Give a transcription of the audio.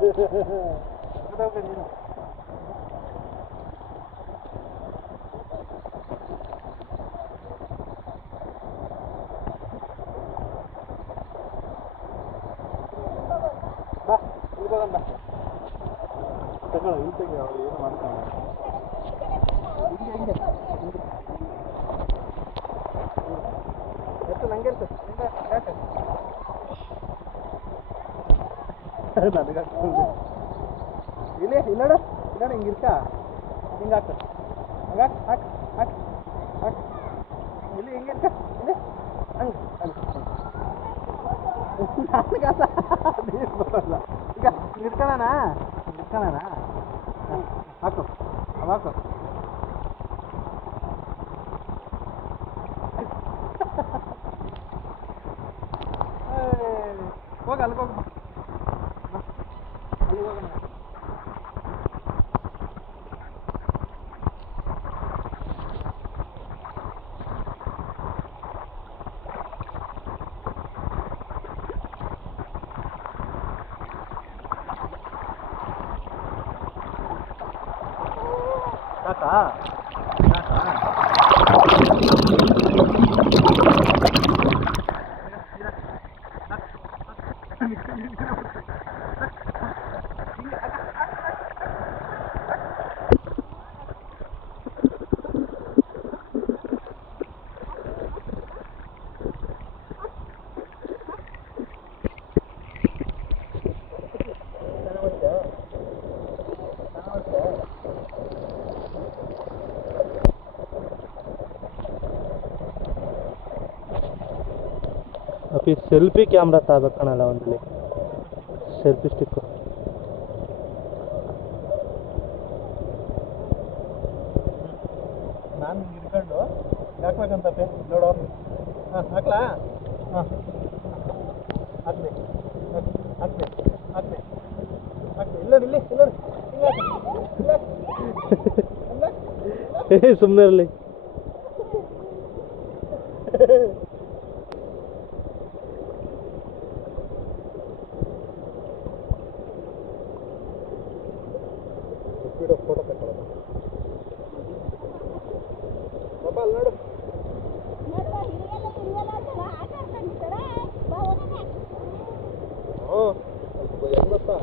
ಏನು ಮಾಡ್ತಾನೆ ನಂಗೆ ನನಗಾಗ್ತದೆ ಇಲ್ಲಿ ಇಲ್ಲಡ ಇಲ್ಲ ಹಿಂಗೆ ಇರ್ಕ ಹಿಂಗೆ ಹಾಕ ಹಂಗೆ ಹಾಕ್ ಹಾಕ್ ಹಾಕ್ ಇಲ್ಲಿ ಹಿಂಗೆ ಇರ್ಕ ಇಲ್ಲಿ ಹಂಗೆ ನನಗಲ್ಲ ನೀರು ಬರಲ್ಲ ಈಗ ಇರ್ಕೊಳ್ಳೋಣ ಹಾಕು ಅವು ಹಾಕು ಹೋಗ ಅಲ್ಲಿಗೆ ಹೋಗ ಅಲ್ಲಿಗೆ ಹೋಗೋಣ ಸಾಕಾ अभी सेल्फी कैमरा तगಬೇಕಣಲ್ಲ ಒಂದಲ್ಲಿ ಸೆಲ್ಫಿ ಸ್ಟಿಕ್ ನಾನು ಹಿಡ್ಕೊಂಡು ಹಾಕ್ಬೇಕಂತಪ್ಪೆ ನೋಡು ಹಾಂ ಹಾಕ್ಲಾ ಹಾಂ ಹಾಕ್ದೆ ಹಾಕ್ದೆ ಹಾಕ್ದೆ ಹಾಕ್ದೆ ಇಲ್ಲ ಇಲ್ಲಿ ಇಲ್ಲ ಸುಮ್ಮನೆ ಇರಲಿ ಫೋಟೋ ತಗೊಳ್ಳೋದು ಮೊಬೈಲ್ ನೋಡು ಹೆಂಗ್ ಗೊತ್ತಾ